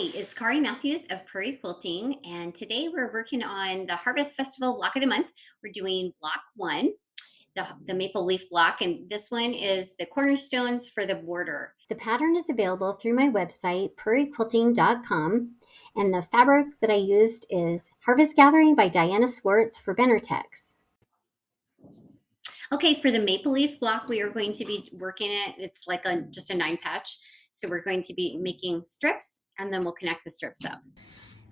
Hi, it's Kari Matthews of Prairie Quilting, and today we're working on the Harvest Festival block of the month. We're doing block one, the maple leaf block, and this one is the cornerstones for the border. The pattern is available through my website, prairiequilting.com, and the fabric that I used is Harvest Gathering by Diana Swartz for Benertex. Okay, for the maple leaf block, we are going to be working it. It's like just a 9-patch. So we're going to be making strips, and then we'll connect the strips up.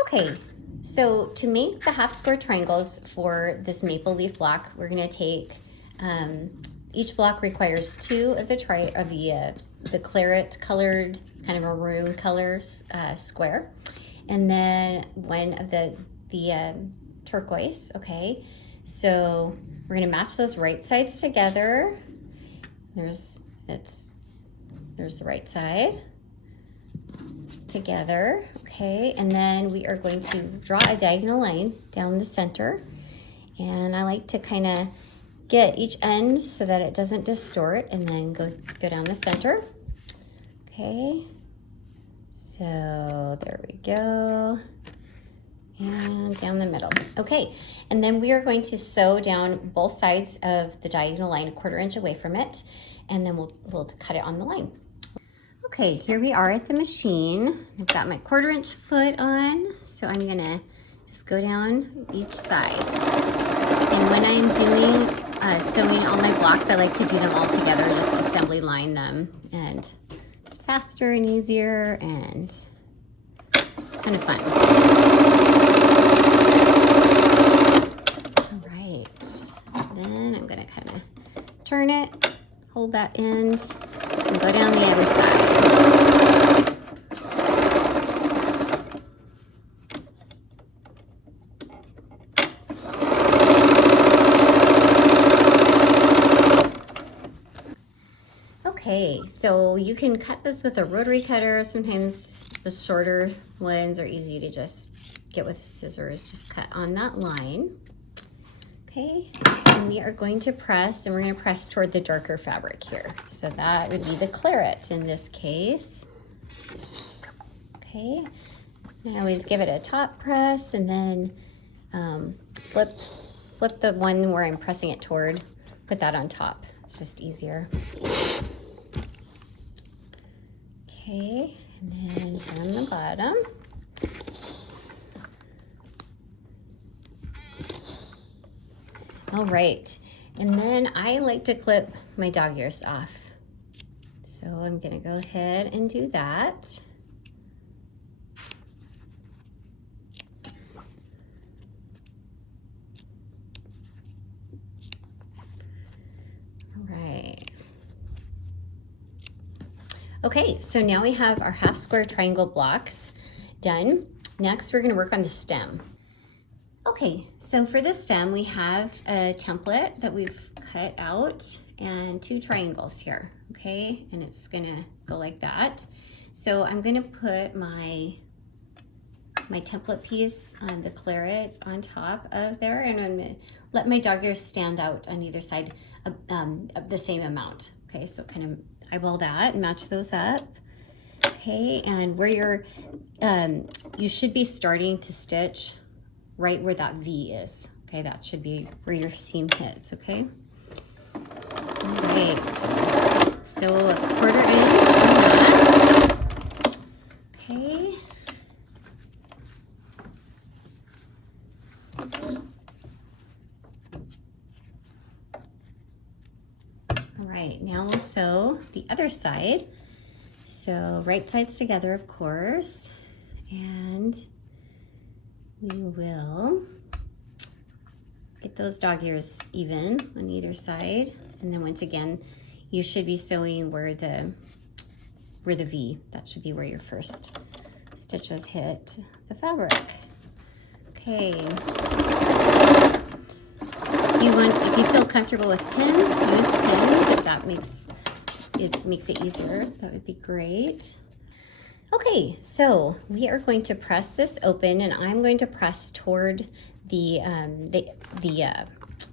Okay, so to make the half square triangles for this maple leaf block, we're going to take each block requires 2 of the claret colored, kind of maroon colors square, and then 1 of the turquoise. Okay, so we're going to match those right sides together. There's the right side together. Okay, and then we are going to draw a diagonal line down the center, and I like to kind of get each end so that it doesn't distort, and then go down the center. Okay, so there we go, and down the middle. Okay, and then we are going to sew down both sides of the diagonal line 1/4 inch away from it, and then we'll cut it on the line. Okay, here we are at the machine. I've got my 1/4 inch foot on, so I'm gonna just go down each side. And when I'm doing sewing all my blocks, I like to do them all together, just assembly line them, and it's faster and easier and kind of fun. All right, then I'm gonna kind of turn it, hold that end, and go down the other side. Okay, so you can cut this with a rotary cutter. Sometimes the shorter ones are easy to just get with scissors, just cut on that line. Okay, and we are going to press, and we're going to press toward the darker fabric here. So that would be the claret in this case. Okay, and I always give it a top press, and then flip the one where I'm pressing it toward, put that on top. It's just easier. Okay, and then from the bottom. All right, and then I like to clip my dog ears off. So I'm gonna go ahead and do that. All right. Okay, so now we have our half square triangle blocks done. Next, we're gonna work on the stem. Okay, so for the stem, we have a template that we've cut out and 2 triangles here, okay? And it's gonna go like that. So I'm gonna put my template piece on the claret on top of there, and I'm gonna let my dog ears stand out on either side of the same amount. Okay, so kind of eyeball that and match those up. Okay, and where you're, you should be starting to stitch right where that V is. Okay, that should be where your seam hits, okay? All right, so a 1/4 inch on that. Okay. All right, now we'll sew the other side. So right sides together, of course, and we will get those dog ears even on either side. And then once again, you should be sewing where the V, that should be where your first stitches hit the fabric. Okay. If you feel comfortable with pins, use pins. If that makes it easier, that would be great. Okay, so we are going to press this open, and I'm going to press toward the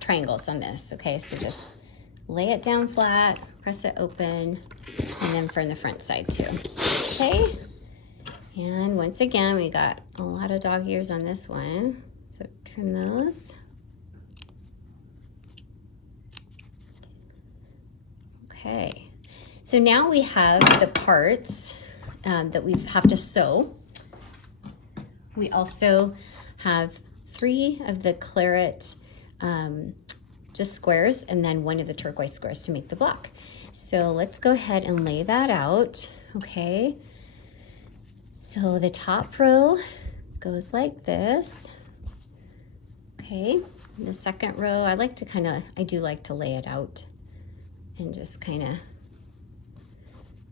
triangles on this. Okay, so just lay it down flat, press it open, and then from the front side too. Okay, And once again, we got a lot of dog ears on this one, so trim those. Okay, so now we have the parts that we have to sew. We also have 3 of the claret just squares and then 1 of the turquoise squares to make the block. So let's go ahead and lay that out, okay? So the top row goes like this, okay? And the second row, I do like to lay it out and just kind of,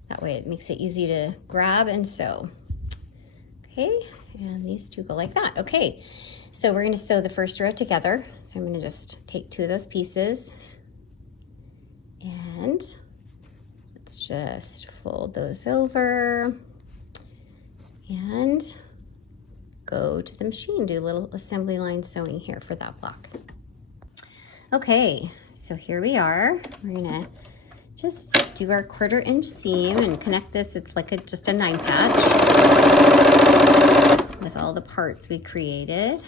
that way it makes it easy to grab and sew. Okay, and these 2 go like that. Okay, so we're going to sew the first row together. So I'm going to just take 2 of those pieces and let's just fold those over and go to the machine, do a little assembly line sewing here for that block. Okay, so here we are. We're gonna just do our 1/4 inch seam and connect this. It's like just a 9 patch with all the parts we created.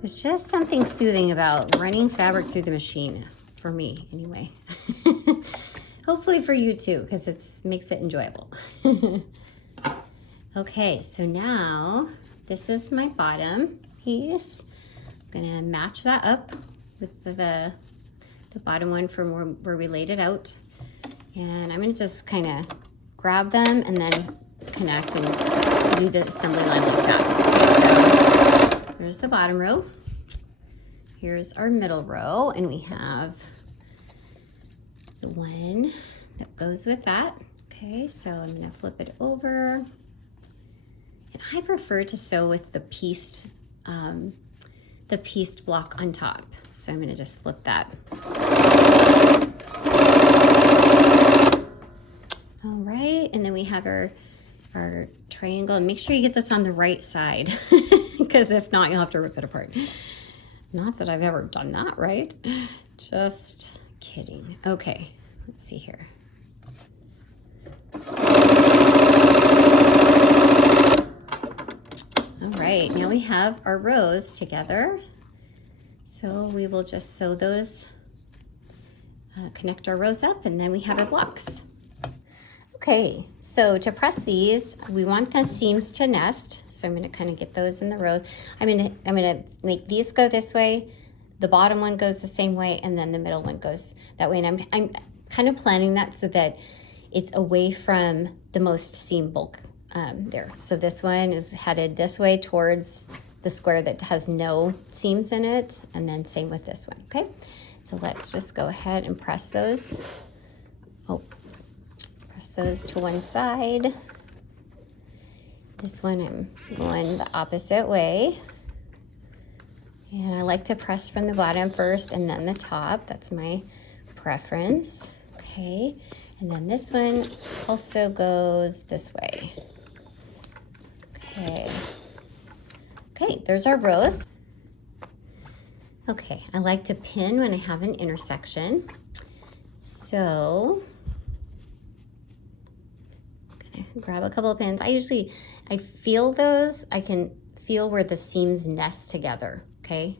There's just something soothing about running fabric through the machine, for me anyway. Hopefully for you too, because it makes it enjoyable. Okay, so now this is my bottom piece. I'm gonna match that up with the bottom one from where we laid it out. And I'm gonna just kind of grab them and then connect and do the assembly line like that. Okay, so here's the bottom row. Here's our middle row, and we have the one that goes with that. Okay, so I'm gonna flip it over. And I prefer to sew with the pieced block on top. So I'm gonna just flip that. All right, and then we have our triangle. And make sure you get this on the right side, because if not, you'll have to rip it apart. Not that I've ever done that, right? Just kidding. Okay, let's see here. All right, now we have our rows together. So we will just sew those, connect our rows up, and then we have our blocks. Okay, so to press these, we want the seams to nest. So I'm gonna kind of get those in the rows. I'm gonna make these go this way, the bottom one goes the same way, and then the middle one goes that way. And I'm kind of planning that so that it's away from the most seam bulk there. So this one is headed this way towards the square that has no seams in it, and then same with this one, okay? So let's just go ahead and press those. Press those to one side. This one I'm going the opposite way. And I like to press from the bottom first and then the top. That's my preference, okay? And then this one also goes this way. Okay. Okay, there's our rows. Okay, I like to pin when I have an intersection. So I'm gonna grab a couple of pins. I feel those. I can feel where the seams nest together, okay?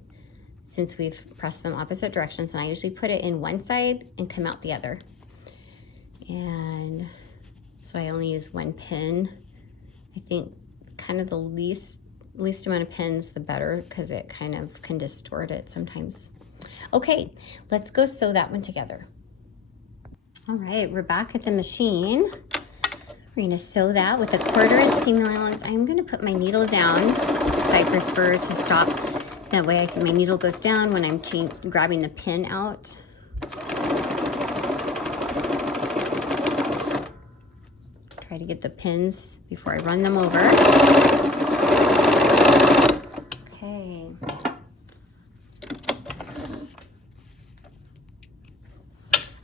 Since we've pressed them opposite directions, and I usually put it in one side and come out the other. And so I only use one pin. I think kind of the least amount of pins, the better, because it kind of can distort it sometimes. Okay, let's go sew that one together. All right, we're back at the machine. We're gonna sew that with a 1/4 inch seam allowance. I'm gonna put my needle down because I prefer to stop. That way my needle goes down when I'm grabbing the pin out. Try to get the pins before I run them over. Okay.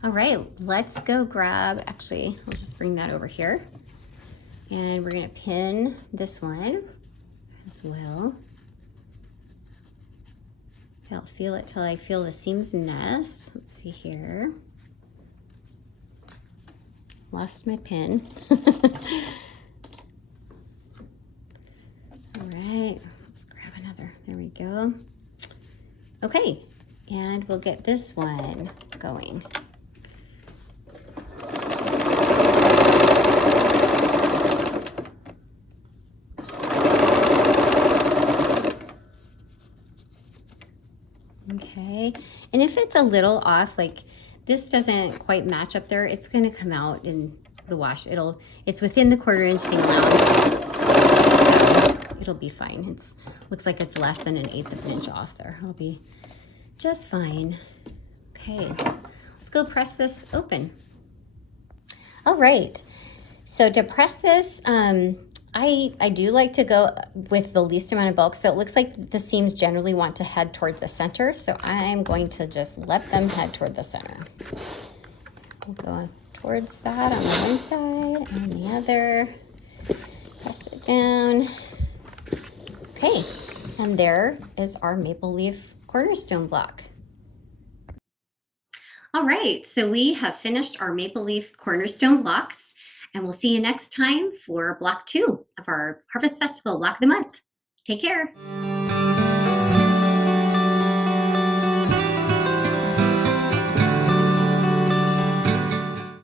All right, let's go grab, actually, I'll just bring that over here. And we're gonna pin this one as well. I'll feel it till I feel the seams nest. Let's see here. Lost my pin. All right, let's grab another. There we go. Okay, and we'll get this one going. Okay, and if it's a little off, like this doesn't quite match up there, it's going to come out in the wash. It's within the 1/4 inch seam allowance. It'll be fine. Looks like it's less than 1/8 of an inch off there. It'll be just fine. Okay, let's go press this open. All right, so to press this, I do like to go with the least amount of bulk. So it looks like the seams generally want to head towards the center. So I'm going to just let them head toward the center. We'll go towards that on the one side and the other. Press it down. Okay, and there is our maple leaf cornerstone block. All right, so we have finished our maple leaf cornerstone blocks, and we'll see you next time for block 2 of our Harvest Festival Block of the Month. Take care.